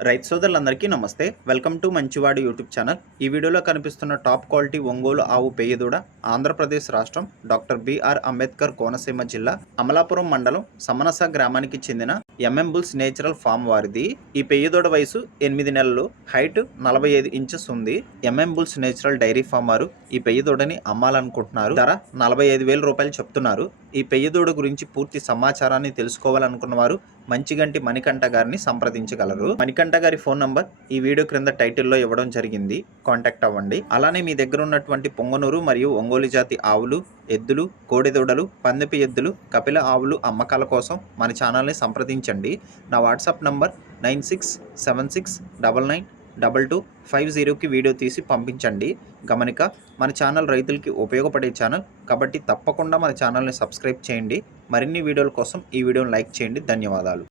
రైతు సోదరులందరికీ నమస్తే. వెల్కమ్ టు మంచివాడు యూట్యూబ్ ఛానల్. ఈ వీడియోలో కనిపిస్తున్న టాప్ క్వాలిటీ ఒంగోలు ఆవు పెయ్యదూడ ఆంధ్రప్రదేశ్ రాష్ట్రం డాక్టర్ బిఆర్ అంబేద్కర్ కోనసీమ జిల్లా అమలాపురం మండలం సమనస గ్రామానికి చెందిన ఎంఎంబుల్స్ నేచురల్ ఫామ్ వారిది. ఈ పెయ్యదూడ వయసు ఎనిమిది నెలలు హైట్ నలభై ఐదు ఇంచెస్ ఉంది. ఎంఎంబుల్స్ నేచురల్ డైరీ ఫామ్ వారు ఈ పెయ్యదూడని అమ్మాలనుకుంటున్నారు. ధర నలభై ఐదు వేల రూపాయలు చెప్తున్నారు. ఈ పెయ్యదూడ గురించి పూర్తి సమాచారాన్ని తెలుసుకోవాలనుకున్న వారు మంచిగంటి మణికంఠ గారిని సంప్రదించగలరు. మణికంఠ గారి ఫోన్ నంబర్ ఈ వీడియో క్రింద టైటిల్లో ఇవ్వడం జరిగింది. కాంటాక్ట్ అవ్వండి. అలానే మీ దగ్గర ఉన్నటువంటి పొంగనూరు మరియు ఒంగోలు జాతి ఆవులు ఎద్దులు కోడెదూడలు పందిపి ఎద్దులు కపిల ఆవులు అమ్మకాల కోసం మన ఛానల్ని సంప్రదించండి. నా WhatsApp number nine six seven six double nine double two five జీరోకి వీడియో తీసి పంపించండి. గమనిక మన ఛానల్ రైతులకి ఉపయోగపడే ఛానల్. కాబట్టి తప్పకుండా మన ఛానల్ని సబ్స్క్రైబ్ చేయండి. మరిన్ని వీడియోల కోసం ఈ వీడియోని లైక్ చేయండి. ధన్యవాదాలు.